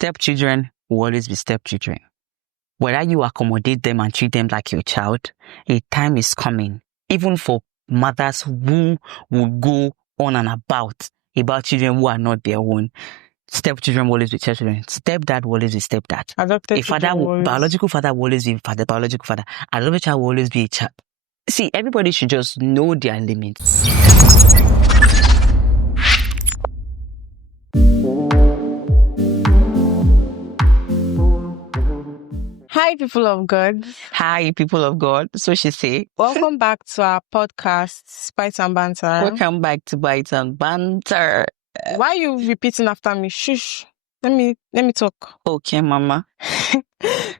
Stepchildren will always be stepchildren. Whether you accommodate them and treat them like your child, a time is coming, even for mothers who will go on and about children who are not their own. Stepchildren will always be stepchildren. Stepdad will always be stepdad. Adopted biological father will always be the biological father. Adopted child will always be a child. See, everybody should just know their limits. Hi, people of God. Hi, people of God. So she say. Welcome back to our podcast, Bites and Banter. Welcome back to Bites and Banter. Why are you repeating after me? Shush. Let me talk. Okay, Mama.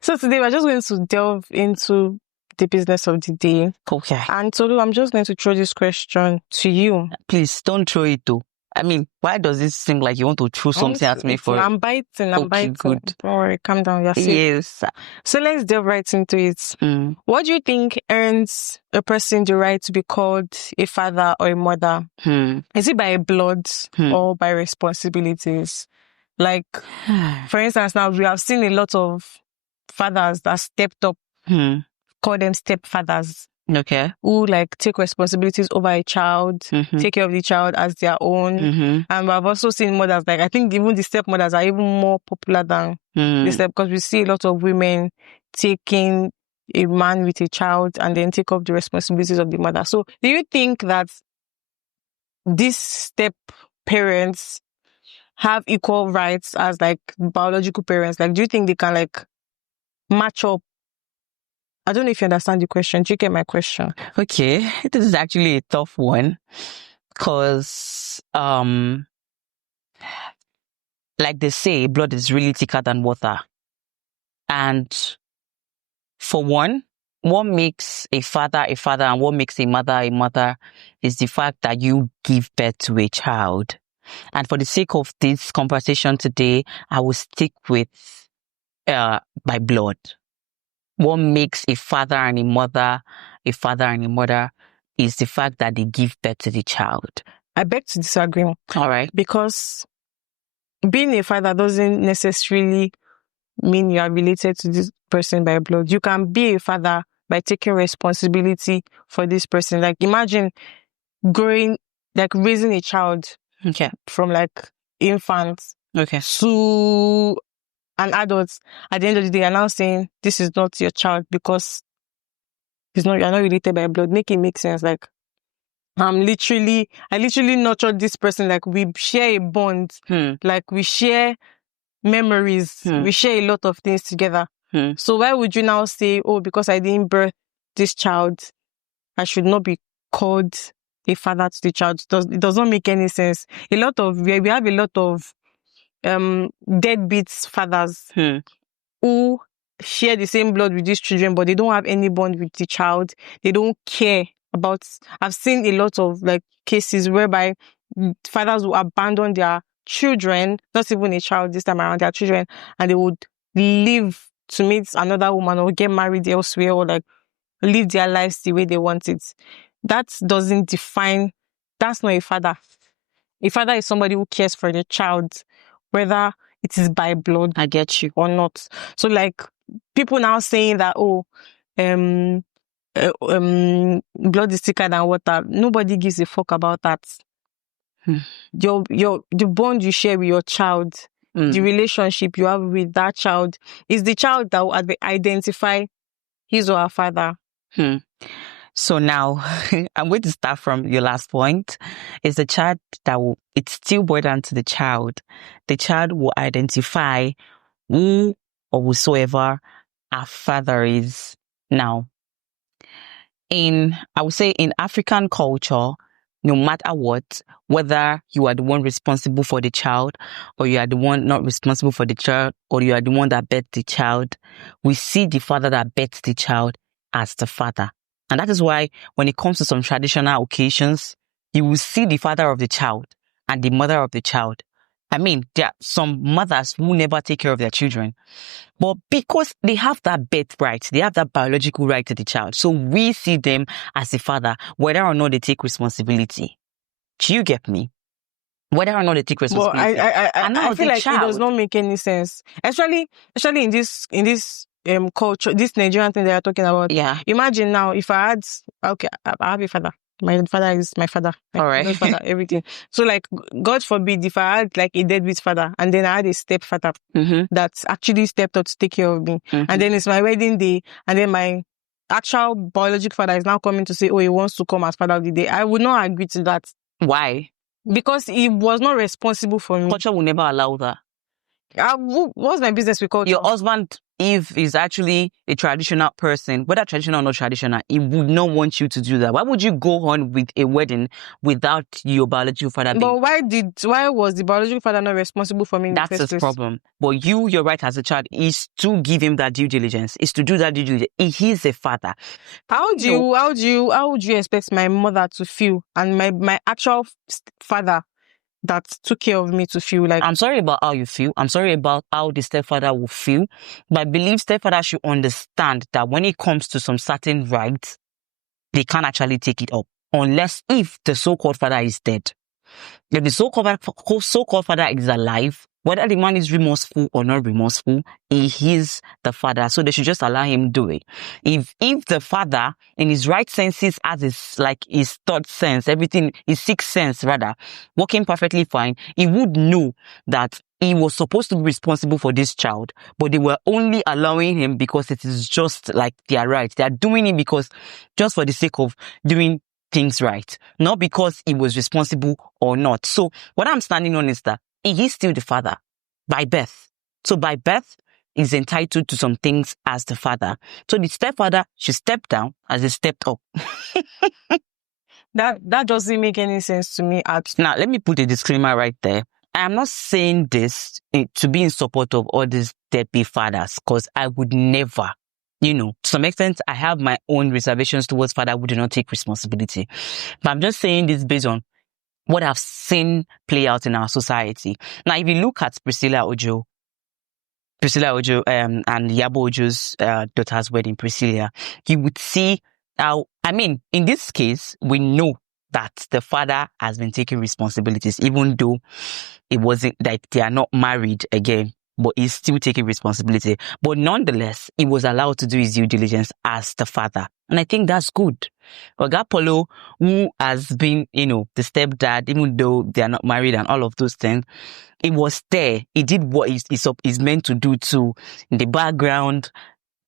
So today we're just going to delve into the business of the day. Okay. And Tolu, I'm just going to throw this question to you. Please don't throw it though. I mean, why does this seem like you want to throw something at me for? I'm biting. Okay, good. Don't worry, calm down. You're safe. Yes. So let's delve right into it. What do you think earns a person the right to be called a father or a mother? Is it by blood or by responsibilities? Like, for instance, now we have seen a lot of fathers that stepped up, call them stepfathers. Okay. Who like take responsibilities over a child, take care of the child as their own. And we have also seen mothers, like I think even the stepmothers are even more popular than the step, because we see a lot of women taking a man with a child and then take up the responsibilities of the mother. So do you think that these step parents have equal rights as like biological parents? Like, do you think they can like match up? I don't know if you understand the question. Do you get my question? Okay. This is actually a tough one because, like they say, blood is really thicker than water. And for one, what makes a father and what makes a mother is the fact that you give birth to a child. And for the sake of this conversation today, I will stick with by blood. What makes a father and a mother is the fact that they give birth to the child. I beg to disagree. All right. Because being a father doesn't necessarily mean you are related to this person by blood. You can be a father by taking responsibility for this person. Like imagine raising a child from like infant to an adult. At the end of the day, you're now saying this is not your child because you're not related by blood. Make it make sense. Like I literally nurtured this person. Like we share a bond. Like we share memories. We share a lot of things together. So why would you now say, oh, because I didn't birth this child, I should not be called a father to the child? It does not make any sense. We have a lot of deadbeat fathers who share the same blood with these children, but they don't have any bond with the child. They don't care about. I've seen a lot of like cases whereby fathers will abandon their children, not even a child this time around, their children, and they would leave to meet another woman or get married elsewhere or like live their lives the way they want it. That doesn't define. That's not a father. A father is somebody who cares for the child, whether it is by blood, I get you, or not. So like people now saying that, blood is thicker than water. Nobody gives a fuck about that. The bond you share with your child, the relationship you have with that child is the child that will identify his or her father. So now, I'm going to start from your last point. It's the child it's still boiled down to the child. The child will identify who or whosoever our father is. Now, I would say in African culture, no matter what, whether you are the one responsible for the child or you are the one not responsible for the child or you are the one that birthed the child, we see the father that birthed the child as the father. And that is why when it comes to some traditional occasions, you will see the father of the child and the mother of the child. I mean, there are some mothers who never take care of their children. But because they have that birthright, they have that biological right to the child. So we see them as the father, whether or not they take responsibility. Do you get me? whether or not they take But responsibility. I feel like it does not make any sense, especially in this culture, this Nigerian thing that you're talking about. Yeah. Imagine now if I had, okay, I have a father. My father is my father. Like, all right. Godfather, everything. So like, God forbid if I had like a deadbeat father and then I had a stepfather that's actually stepped up to take care of me, and then it's my wedding day, and then my actual biological father is now coming to say, oh, he wants to come as father of the day. I would not agree to that. Why? Because he was not responsible for me. Culture will never allow that. What's my business with culture? Your husband, if is actually a traditional person, whether traditional or not traditional, he would not want you to do that. Why would you go on with a wedding without your biological father? But why was the biological father not responsible for me in the first place? That's his problem. But your right as a child is to give him that due diligence, is to do that due diligence. He is a father. How would you expect my mother to feel and my actual father that took care of me to feel? Like, I'm sorry about how you feel. I'm sorry about how the stepfather will feel. But I believe stepfather should understand that when it comes to some certain rights, they can't actually take it up. Unless if the so-called father is dead. If the so-called father is alive, whether the man is remorseful or not remorseful, he is the father. So they should just allow him do it. If the father in his right senses has his third sense, everything, his sixth sense rather, working perfectly fine, he would know that he was supposed to be responsible for this child, but they were only allowing him because it is just like their right. They are doing it because just for the sake of doing things right, not because he was responsible or not. So what I'm standing on is that he is still the father by birth. So by birth, he's entitled to some things as the father. So the stepfather should step down as he stepped up. That doesn't make any sense to me. Now, let me put a disclaimer right there. I am not saying this to be in support of all these deadbeat fathers, because I would never. To some extent, I have my own reservations towards father who do not take responsibility. But I'm just saying this based on what I've seen play out in our society. Now, if you look at Priscilla Ojo, and Yabo Ojo's daughter's wedding, Priscilla, you would see how, in this case, we know that the father has been taking responsibilities, even though it wasn't like they are not married again. But he's still taking responsibility. But nonetheless, he was allowed to do his due diligence as the father. And I think that's good. Oga Polo, who has been, the stepdad, even though they are not married and all of those things, he was there. He did what he's meant to do too. In the background,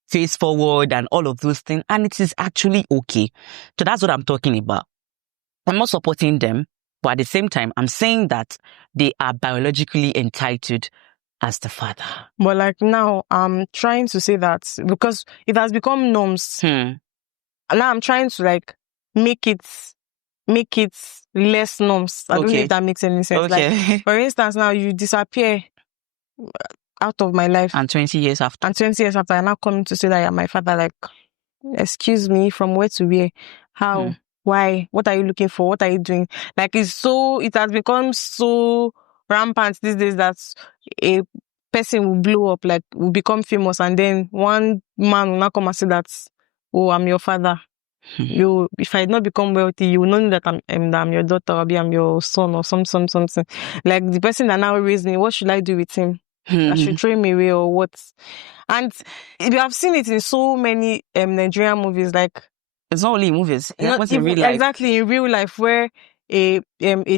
face forward and all of those things. And it is actually okay. So that's what I'm talking about. I'm not supporting them. But at the same time, I'm saying that they are biologically entitled as the father. But like now, I'm trying to say that because it has become norms. Now I'm trying to like make it less norms. I don't know if that makes any sense. Okay. Like, for instance, now you disappear out of my life. And 20 years after. I'm now coming to say that you're my father. Like, excuse me, from where to where? How? Why? What are you looking for? What are you doing? Like, it has become so rampant these days that a person will blow up, like will become famous, and then one man will not come and say that, oh, I'm your father. If I had not become wealthy, you will know that I'm your daughter, or I'm your son, or something. Like the person that now raised me, what should I do with him? I should throw him away or what? And we have seen it in so many Nigerian movies. Like, it's not only in movies. It happens in real life. Exactly, in real life, where a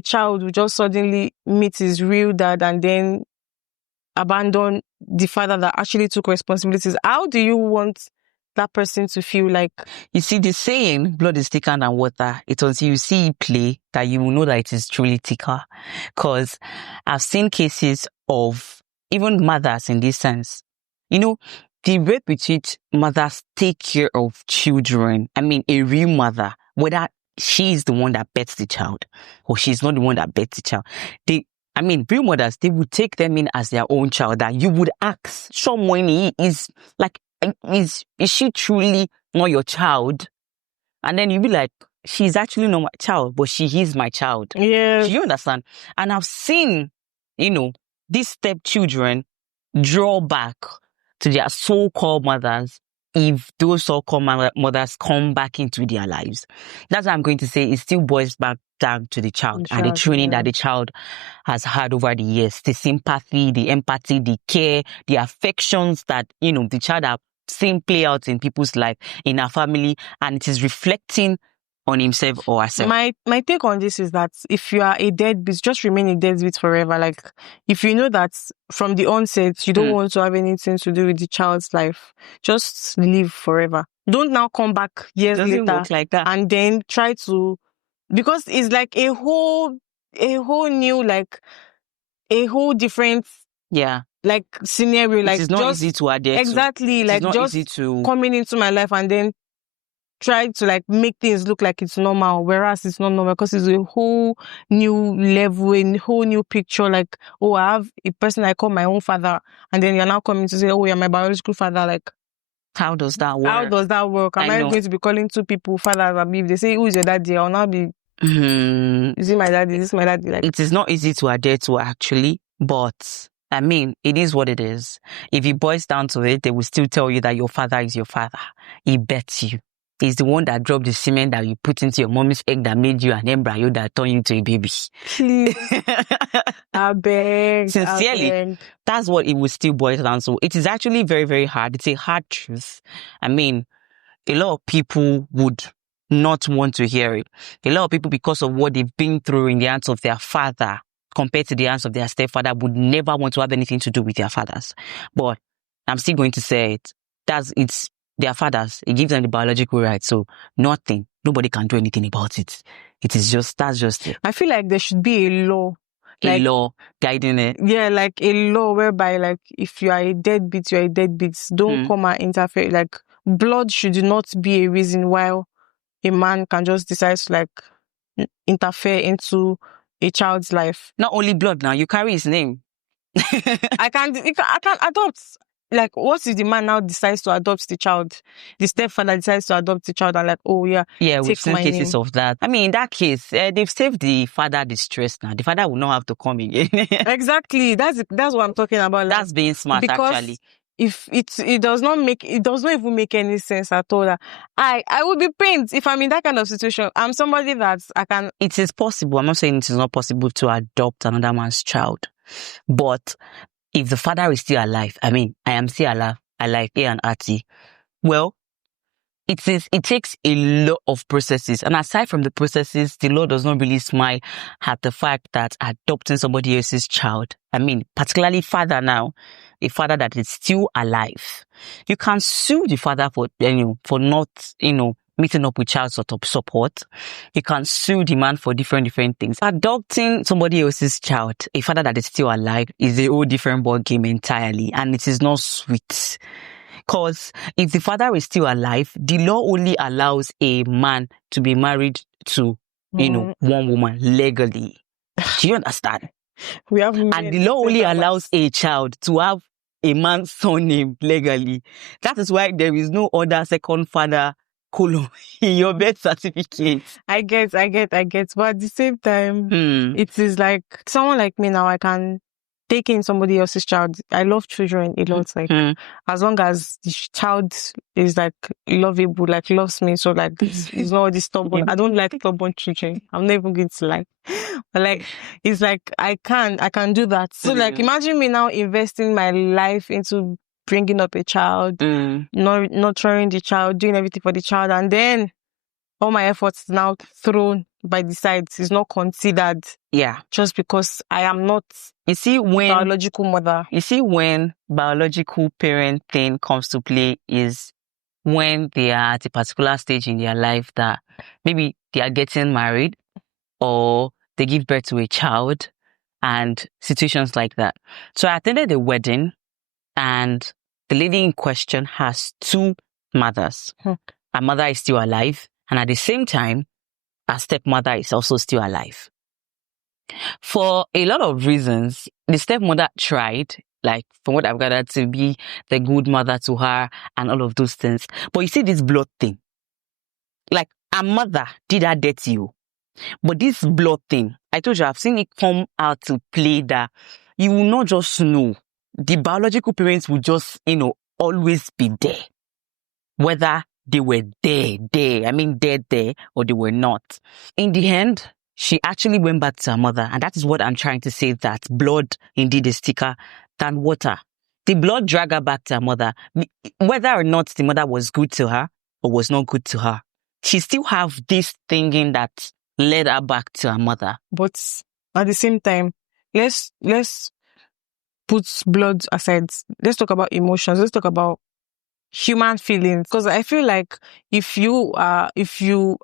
child will just suddenly meet his real dad and then abandon the father that actually took responsibilities. How do you want that person to feel? Like, you see, the saying, blood is thicker than water. It's until you see it play that you will know that it is truly thicker. Because I've seen cases of even mothers in this sense. The rate with which mothers take care of children, a real mother, whether she is the one that bets the child or she's not the one that bets the child, real mothers, they would take them in as their own child, that you would ask someone, is she truly not your child? And then you'd be like, she's actually not my child, but she is my child. Yeah. Do you understand? And I've seen, these stepchildren draw back to their so-called mothers if those so-called mothers come back into their lives. That's what I'm going to say. It still boils back down to the child and the training that the child has had over the years, the sympathy, the empathy, the care, the affections that, the child have seen play out in people's life, in our family, and it is reflecting on himself or herself. My take on this is that if you are a deadbeat, just remain a deadbeat forever. Like, if you know that from the onset you don't want to have anything to do with the child's life, just live forever. Don't now come back years later work like that. And then try to, because it's like a whole new, like a whole different like scenario. Like, it is not easy to adhere exactly to. Like, not just easy to coming into my life and then try to like make things look like it's normal, whereas it's not normal, because it's a whole new level, a whole new picture. Like, oh, I have a person I call my own father, and then you're now coming to say, oh, you're my biological father. Like, how does that work? Am I going to be calling two people fathers? I mean, if they say, who's your daddy, I'll now be, is it my daddy? Is this my daddy? Like, it is not easy to adhere to, actually, but I mean, it is what it is. If it boils down to it, they will still tell you that your father is your father. He bets you. He's the one that dropped the cement that you put into your mommy's egg that made you an embryo that turned you into a baby. Please. I beg. Sincerely, that's what it will still boil down to. It is actually very, very hard. It's a hard truth. I mean, a lot of people would not want to hear it. A lot of people, because of what they've been through in the hands of their father, compared to the hands of their stepfather, would never want to have anything to do with their fathers. But I'm still going to say it. It's their fathers. It gives them the biological right. So nobody can do anything about it. That's just it. I feel like there should be a law. A law guiding it. Yeah, like a law whereby, like, if you are a deadbeat, you're a deadbeat. Don't come and interfere. Like, blood should not be a reason why a man can just decide to, like, interfere into a child's life. Not only blood now, you carry his name. I can adopt. Like, what if the man now decides to adopt the child? The stepfather decides to adopt the child and, like, oh yeah, we've seen cases of that. I mean, in that case, they've saved the father the stress now. The father will not have to come again. Exactly. That's what I'm talking about. Like, that's being smart, because actually. If it does not even make any sense at all. I would be pained if I'm in that kind of situation. I'm somebody that I can. It is possible. I'm not saying it is not possible to adopt another man's child, but if the father is still alive, I mean, I am still alive, A and Ati, well, it takes a lot of processes. And aside from the processes, the law does not really smile at the fact that adopting somebody else's child, I mean, particularly father now, a father that is still alive, you can sue the father for not, meeting up with child support. You can sue the man for different things. Adopting somebody else's child, a father that is still alive, is a whole different ball game entirely, and it is not sweet. Because if the father is still alive, the law only allows a man to be married to, one woman legally. Do you understand? And the law only allows a child to have a man's surname legally. That is why there is no other second father column in your birth certificate. I get. But at the same time, it is like someone like me now, I can take in somebody else's child. I love children a lot. Like, as long as the child is like lovable, like loves me, so like it's not this stubborn. I don't like stubborn children. I'm not even going to like. But like, it's like I can do that. So like, imagine me now investing my life into bringing up a child, nurturing the child, doing everything for the child, and then all my efforts now thrown by the sides is not considered. Yeah. Just because I am not biological mother. You see, when biological parent thing comes to play is when they are at a particular stage in their life that maybe they are getting married or they give birth to a child and situations like that. So I attended a wedding and the lady in question has two mothers. Her mother is still alive, and at the same time, her stepmother is also still alive. For a lot of reasons, the stepmother tried, like from what I've gathered, to be the good mother to her and all of those things. But you see this blood thing. Like, her mother did her dirty. But this blood thing, I told you, I've seen it come out to play that you will not just know. The biological parents will just, always be there. whether they were there, or they were not. In the end, she actually went back to her mother. And that is what I'm trying to say, that blood indeed is thicker than water. The blood dragged her back to her mother. Whether or not the mother was good to her or was not good to her, she still have this thinking that led her back to her mother. But at the same time, let's put blood aside. Let's talk about emotions. Let's talk about human feelings. Because I feel like if you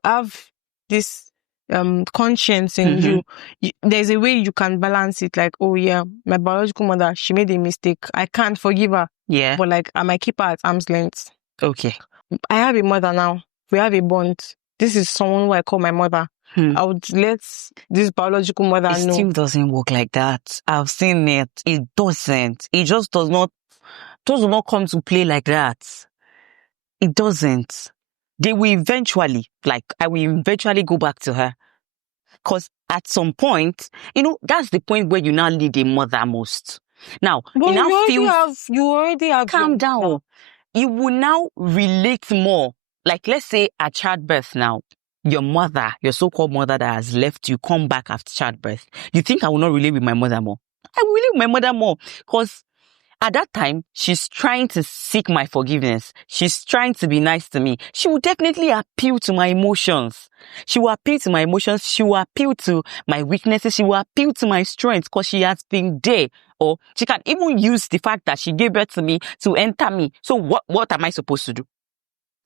have this conscience in you, there's a way you can balance it. Like, oh yeah, my biological mother, she made a mistake. I can't forgive her. Yeah. But like, I might keep her at arm's length. Okay. I have a mother now. We have a bond. This is someone who I call my mother. I would let this biological mother know. It still doesn't work like that. I've seen it. It doesn't. It just does not come to play like that. It doesn't. I will eventually go back to her. Because at some point, that's the point where you now need a mother most. Now, but you already have. Calm down. You will now relate more. Like, let's say at childbirth now, your mother, your so-called mother that has left you, come back after childbirth. You think I will not relate with my mother more? I will relate with my mother more. Because at that time, she's trying to seek my forgiveness. She's trying to be nice to me. She will definitely appeal to my emotions. She will appeal to my emotions. She will appeal to my weaknesses. She will appeal to my strengths because she has been there. Or she can even use the fact that she gave birth to me to enter me. So what am I supposed to do?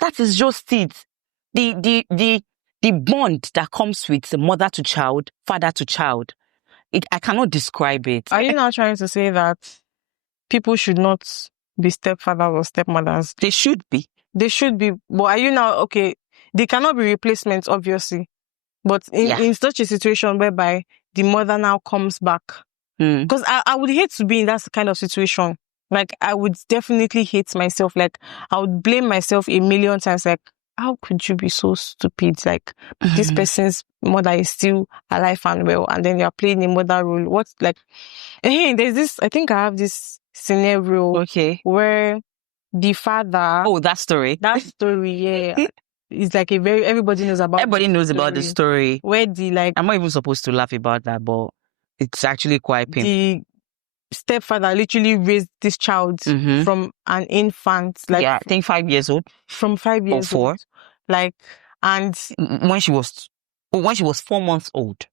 That is just it. The bond that comes with mother to child, father to child, I cannot describe it. Are you now trying to say that people should not be stepfathers or stepmothers? They should be. They should be. But are you now, okay, they cannot be replacements, obviously. But in such a situation whereby the mother now comes back, because I would hate to be in that kind of situation. Like, I would definitely hate myself. Like, I would blame myself a million times. Like, how could you be so stupid? Like, this person's mother is still alive and well, and then you're playing a mother role. What's like, hey, there's this, I think I have this scenario where the father. Oh, that story. Yeah. It's like everybody knows about the story. Where I'm not even supposed to laugh about that, but it's actually quite painful. The stepfather literally raised this child from an infant, like, I think 5 years old. From 5 years or 4. old. Like, and when she was 4 months old.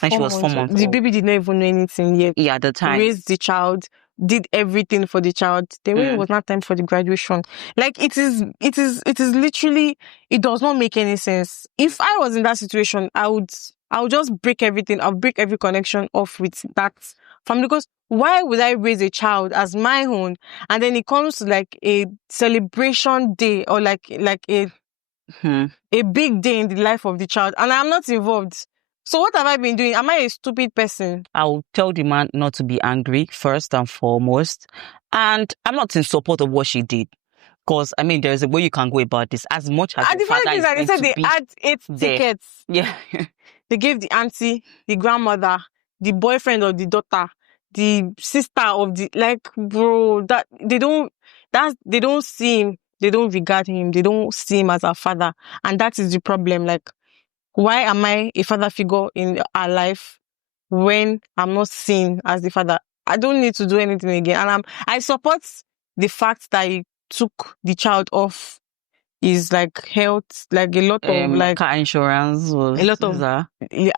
The baby did not even know anything yet. Yeah, at the time. Raised the child, did everything for the child. Then when it was not time for the graduation, like, it is literally, it does not make any sense. If I was in that situation, I would just break everything. I'll break every connection off with that family, because why would I raise a child as my own, and then it comes to like a celebration day or like a big day in the life of the child, and I'm not involved? So what have I been doing? Am I a stupid person? I'll tell the man not to be angry first and foremost, and I'm not in support of what she did. Because, I mean, there's a way you can go about this. As much as the funny thing is that they said they had 8 tickets. Yeah. They gave the auntie, the grandmother, the boyfriend of the daughter, the sister of the, like, bro, that they don't see him. They don't regard him. They don't see him as a father. And that is the problem. Like, why am I a father figure in our life when I'm not seen as the father? I don't need to do anything again. And I support the fact that he took the child off his, like, health, like a lot of, like, car insurance, a lot of that.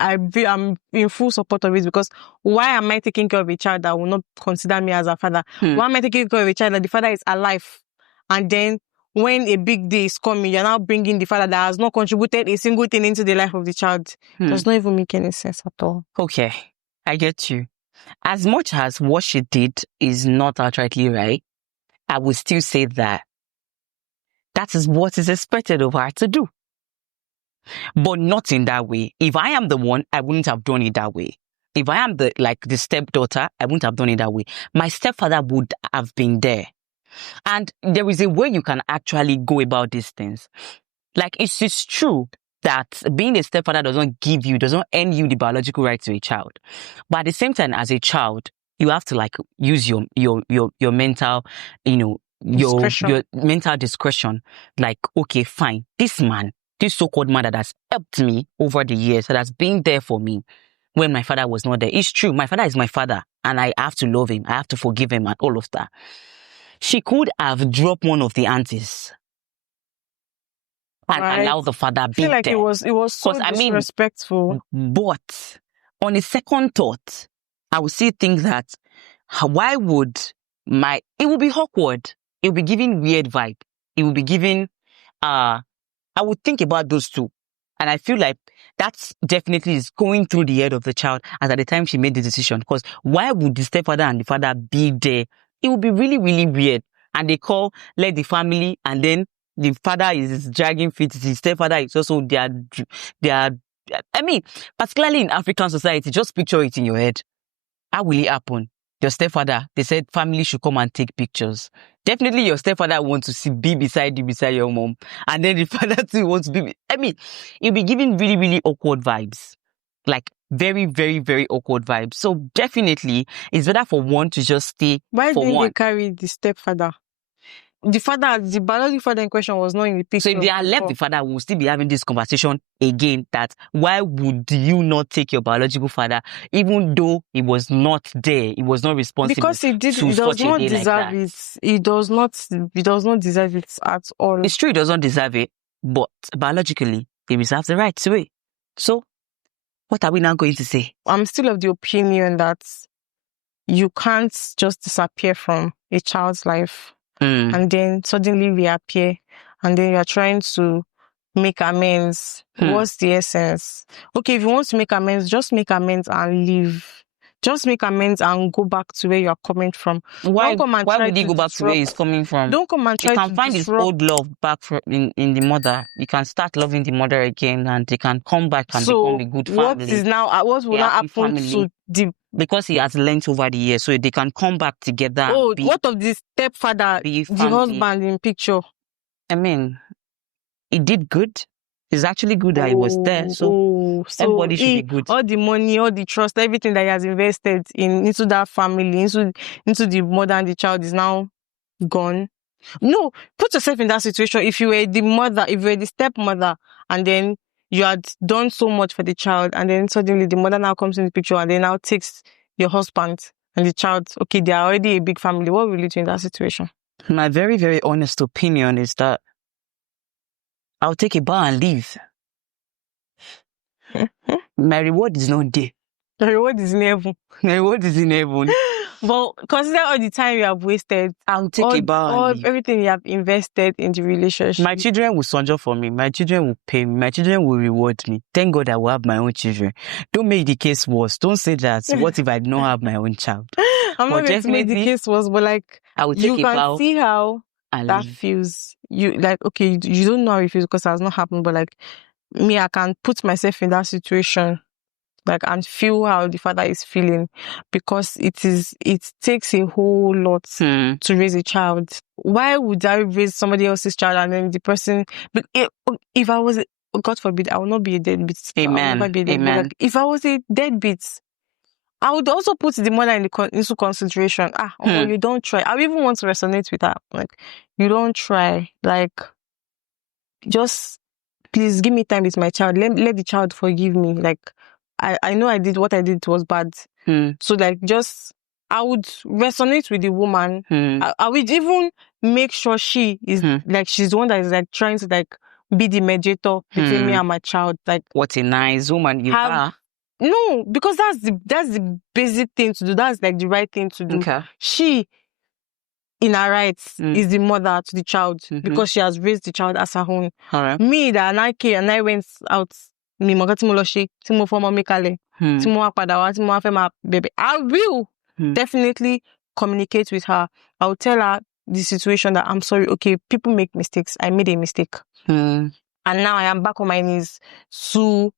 I'm in full support of it, because why am I taking care of a child that will not consider me as a father? Why am I taking care of a child that the father is alive, and then when a big day is coming, you're now bringing the father that has not contributed a single thing into the life of the child? Does not even make any sense at all. Okay, I get you. As much as what she did is not outrightly right, I would still say that is what is expected of her to do. But not in that way. If I am the one, I wouldn't have done it that way. If I am the stepdaughter, I wouldn't have done it that way. My stepfather would have been there. And there is a way you can actually go about these things. Like, it's true that being a stepfather doesn't earn you the biological right to a child. But at the same time, as a child, you have to, like, use your mental, your mental discretion. Like, okay, fine. This so-called man that has helped me over the years, that has been there for me when my father was not there. It's true. My father is my father and I have to love him. I have to forgive him and all of that. She could have dropped one of the aunties and allow the father be there. I feel like it was so disrespectful. But on a second thought, I would still think that why would it would be awkward. It would be giving weird vibe. It would be giving, I would think about those two. And I feel like that's definitely is going through the head of the child as at the time she made the decision. Because why would the stepfather and the father be there? It would be really, really weird. And they let the family, and then the father is dragging feet. The stepfather is also, they are, I mean, particularly in African society, just picture it in your head. How will it happen? Your stepfather, they said family should come and take pictures. Definitely your stepfather wants to be beside your mom. And then the father too wants to be, it'll be giving really, really awkward vibes. Like very, very, very awkward vibes. So definitely it's better for one to just stay Why for didn't one. they carry the stepfather? The biological father in question was not in the picture. So if they had left the father, we'll still be having this conversation again, that why would you not take your biological father, even though he was not there, he was not responsible? Because he does not deserve it. He does not deserve it at all. It's true he does not deserve it, but biologically, he reserves the right to it. So, what are we now going to say? I'm still of the opinion that you can't just disappear from a child's life and then suddenly reappear, and then you're trying to make amends. What's the essence? Okay, if you want to make amends, just make amends and leave. Just make amends and go back to where you're coming from. Why would he go back to where he's coming from? Don't come and try to He can find his old love back in the mother. He can start loving the mother again, and they can come back and become a good family. What will now happen to the... Because he has learned over the years, so they can come back together. Oh, what of the stepfather, the husband in picture? I mean, he did good. It's actually good that he was there. So everybody should be good. All the money, all the trust, everything that he has invested into that family, into the mother and the child is now gone. No, put yourself in that situation. If you were the mother, if you were the stepmother, and then you had done so much for the child, and then suddenly the mother now comes in the picture and then now takes your husband and the child. Okay, they are already a big family. What will you do in that situation? My very, very honest opinion is that I'll take a bow and leave. My reward is not there. The reward is in heaven. My reward is in heaven. But consider all the time you have wasted. I'll take a bow and leave. Everything you have invested in the relationship. My children will soldier for me. My children will pay me. My children will reward me. Thank God I will have my own children. Don't make the case worse. Don't say that. What if I don't have my own child? I'm not going to make the case worse, but like, I will take you can see how that feels. You like, okay, you don't know how it feels because it has not happened, but like me, I can put myself in that situation, like, and feel how the father is feeling, because it takes a whole lot to raise a child. Why would I raise somebody else's child and then the person? But if I was, God forbid, I will not be a deadbeat. Amen. Amen. Like, if I was a deadbeat, I would also put the mother into consideration. You don't try. I even want to resonate with her. Like, you don't try. Like, just please give me time with my child. Let the child forgive me. Like, I know what I did was bad. So like, I would resonate with the woman. I would even make sure she is like, she's the one that is like trying to like be the mediator between me and my child. Like, what a nice woman you are. No, because that's the basic thing to do. That's like the right thing to do. Okay. She, in her rights, is the mother to the child because she has raised the child as her own. All right. Me, that I came and I went out. I will definitely communicate with her. I will tell her the situation, that I'm sorry. Okay, people make mistakes. I made a mistake, and now I am back on my knees to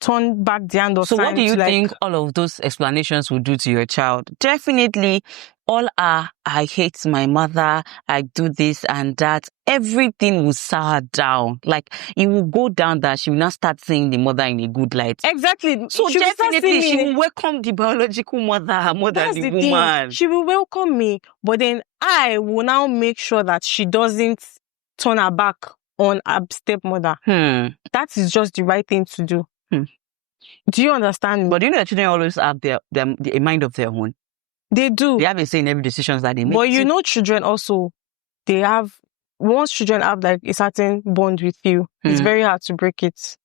turn back the hand of time. So what do you think all of those explanations will do to your child? Definitely all I hate my mother, I do this and that, everything will sour down. Like, it will go down that she will not start seeing the mother in a good light. Exactly. So She will start definitely, seeing she me. will welcome the biological mother more than That's the the thing. woman. She will welcome me, but then I will now make sure that she doesn't turn her back on her stepmother. That is just the right thing to do. Do you understand me? But you know that children always have a mind of their own. They do. They have a say in every decision that they make. But you know, children also, they have, once children have like a certain bond with you, it's very hard to break it.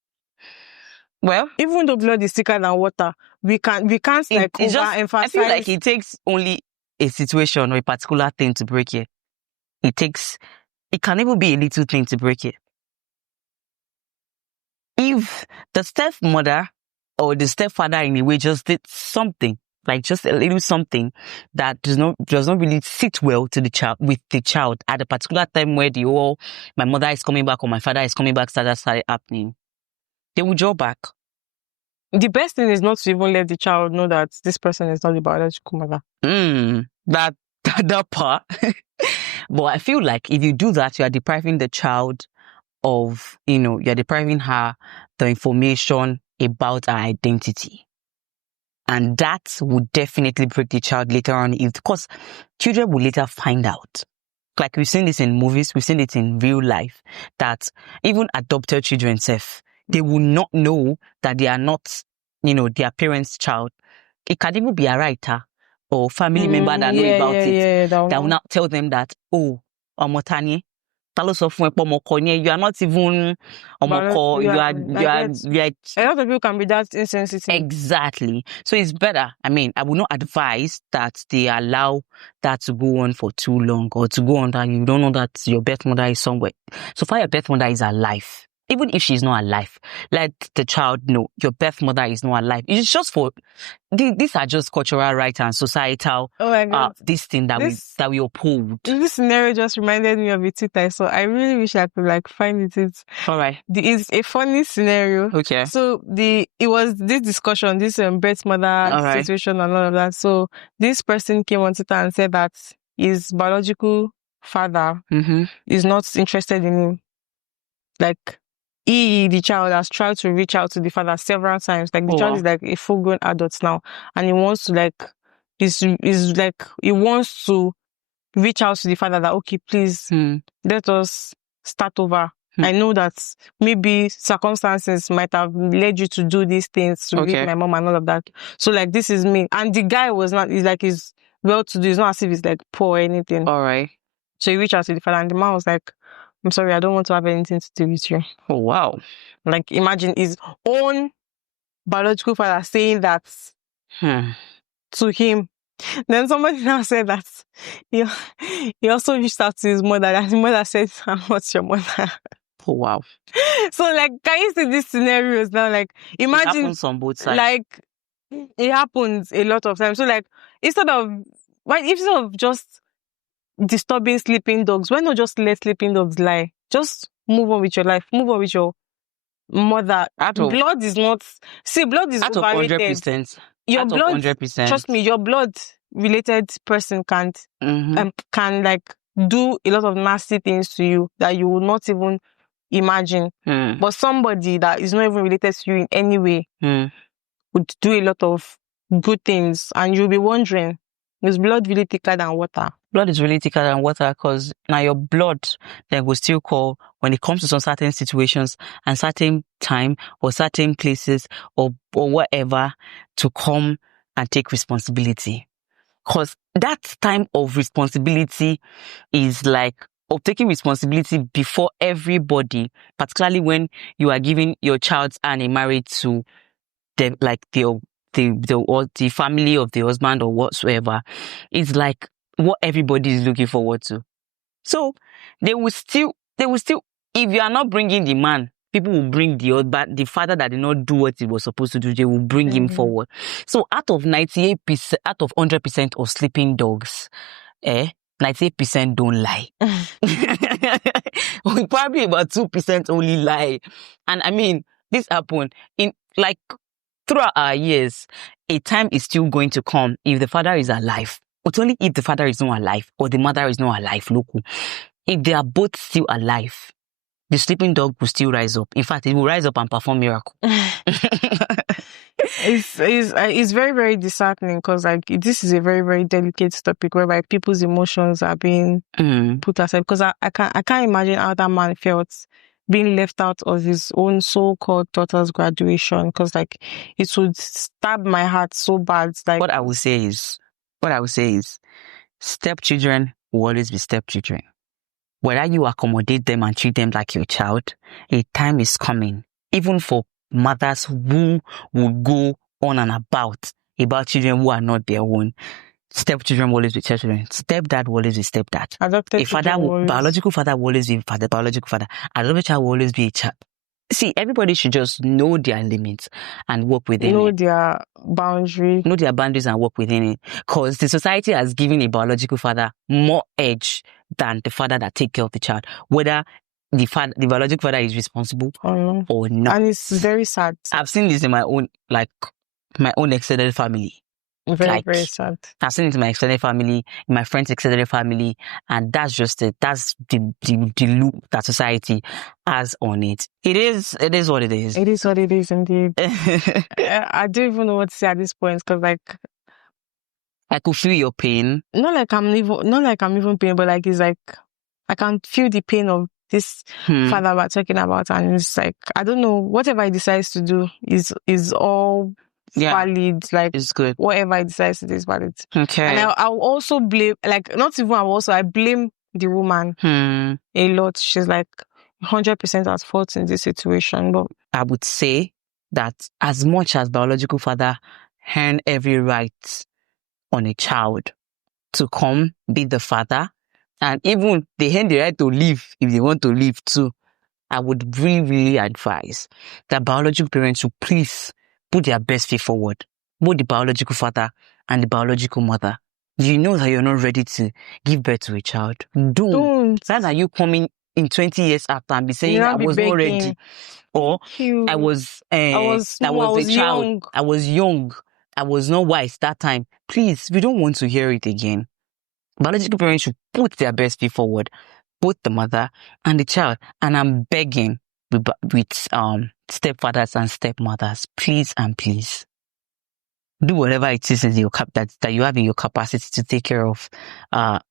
Well, even though blood is thicker than water, we can't like overemphasize. I feel like it takes only a situation or a particular thing to break it. It can even be a little thing to break it. If the stepmother or the stepfather in a way just did something, like just a little something that does not really sit well to the child, with the child at a particular time where my mother is coming back or my father is coming back started happening, they will draw back. The best thing is not to even let the child know that this person is not the biological mother. That part. But I feel like if you do that, you are depriving the child of, you're depriving her the information about her identity. And that would definitely break the child later on, because children will later find out. Like, we've seen this in movies, we've seen it in real life, that even adopted children, they will not know that they are not, their parents' child. It can even be a writer or family member that know about it, that will not tell them that, oh, Omotani, you are not even Omoko, you are a lot of people can be that insensitive. Exactly. So it's better. I mean, I would not advise that they allow that to go on for too long, or to go on that you don't know that your birth mother is somewhere. So far, your birth mother is alive. Even if she's not alive, let the child know your birth mother is not alive. It's just for these are just cultural rights and societal this thing that we uphold. This scenario just reminded me of a tweet I saw. I really wish I could find it. All right. It's a funny scenario. Okay. So it was this discussion, this birth mother situation and all of that. So this person came on Twitter and said that his biological father is not interested in him. Like, the child has tried to reach out to the father several times. Like, the child is like a full-grown adult now, and he wants to he wants to reach out to the father that, okay, please let us start over. I know that maybe circumstances might have led you to do these things to meet my mom and all of that. So this is me. And the guy was not, he's well-to-do. It's not as if he's poor or anything. All right. So he reached out to the father, and the man was like, I'm sorry, I don't want to have anything to do with you. Oh, wow. Imagine his own biological father saying that to him. Then somebody now said that he also reached out to his mother, and his mother said, I'm not your mother. Oh, wow. So, can you see these scenarios now? Imagine. It happens on both sides. It happens a lot of times. So, instead of just disturbing sleeping dogs, why not just let sleeping dogs lie? Just move on with your life. Move on with your mother. Blood is not... See, blood is overrated. 100%. Your blood, 100%. trust me, your blood-related person can do a lot of nasty things to you that you will not even imagine. But somebody that is not even related to you in any way would do a lot of good things, and you'll be wondering, is blood really thicker than water? Blood is really thicker than water, because now your blood then will still call when it comes to some certain situations and certain time or certain places or whatever to come and take responsibility. Because that time of responsibility is of taking responsibility before everybody, particularly when you are giving your child's hand in marriage to the family of the husband or whatsoever. It's what everybody is looking forward to. So they will still, if you are not bringing the man, people will bring the father that did not do what he was supposed to do, they will bring him forward. So out of 98%, out of 100% of sleeping dogs, 98% don't lie. Probably about 2% only lie. And I mean, this happened in throughout our years. A time is still going to come if the father is alive It's only if the father is not alive or the mother is not alive, local. If they are both still alive, the sleeping dog will still rise up. In fact, it will rise up and perform miracle. It's very, very disheartening because like this is a very, very delicate topic whereby people's emotions are being put aside. Because I can't imagine how that man felt being left out of his own so-called daughter's graduation. Because like it would stab my heart so bad. Like what I would say is, stepchildren will always be stepchildren. Whether you accommodate them and treat them like your child, a time is coming, even for mothers who will go on and about children who are not their own. Stepchildren will always be stepchildren. Stepdad will always be stepdad. Biological father will always be biological father. Adopted child will always be a child. See, everybody should just know their limits and work within it. Know their boundaries and work within it. Because the society has given a biological father more edge than the father that take care of the child. Whether the biological father is responsible or not. And it's very sad. I've seen this in my own extended family. Very, very sad. I've seen it in my extended family, in my friends' extended family, and that's just it. That's the loop that society has on it. It is what it is. It is what it is, indeed. I don't even know what to say at this point because, like, I could feel your pain. Not like I'm even pain, but like it's like I can feel the pain of this father we're talking about, and it's like I don't know. Whatever he decides to do is all valid. Like it's good. Whatever he decides to do is valid. Okay. And I'll also blame, like, not even I blame the woman a lot. She's like 100% at fault in this situation. But I would say that as much as biological father earn every right on a child to come be the father, and even they earn the right to leave if they want to leave too, I would really, really advise that biological parents should please put their best foot forward, both the biological father and the biological mother. You know that you're not ready to give birth to a child. Don't. Rather you coming in 20 years after and be saying I was not ready, or I was a child, I was young, I was not wise that time. Please, we don't want to hear it again. Biological parents should put their best foot forward, both the mother and the child. And I'm begging with stepfathers and stepmothers, please and please, do whatever it is in your that you have in your capacity to take care of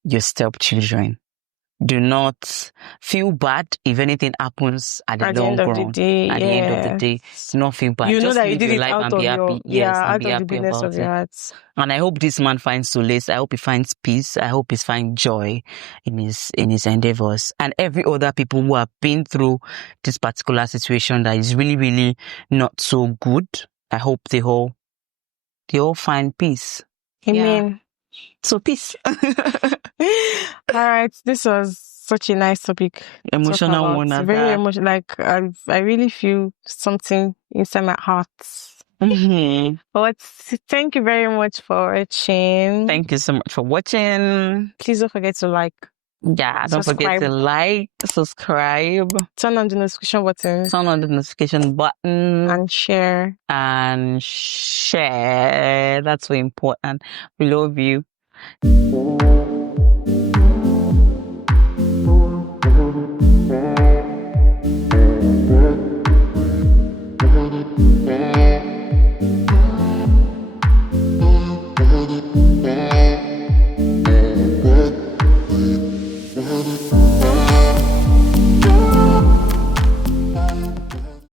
your stepchildren. Do not feel bad if anything happens at the long run. At the end of the day, do not feel bad. You know just that you did it out of your out of the goodness of your heart. And I hope this man finds solace. I hope he finds peace. I hope he finds joy in his endeavors. And every other people who have been through this particular situation that is really, really not so good, I hope they all find peace. Amen. Yeah. So peace. All right, this was such a nice topic. Emotional one. Very emotional. Like I really feel something inside my heart. But thank you very much for watching. Thank you so much for watching. Please don't forget to like. Yeah, don't forget to like, subscribe, turn on the notification button, and share. That's so important. We love you.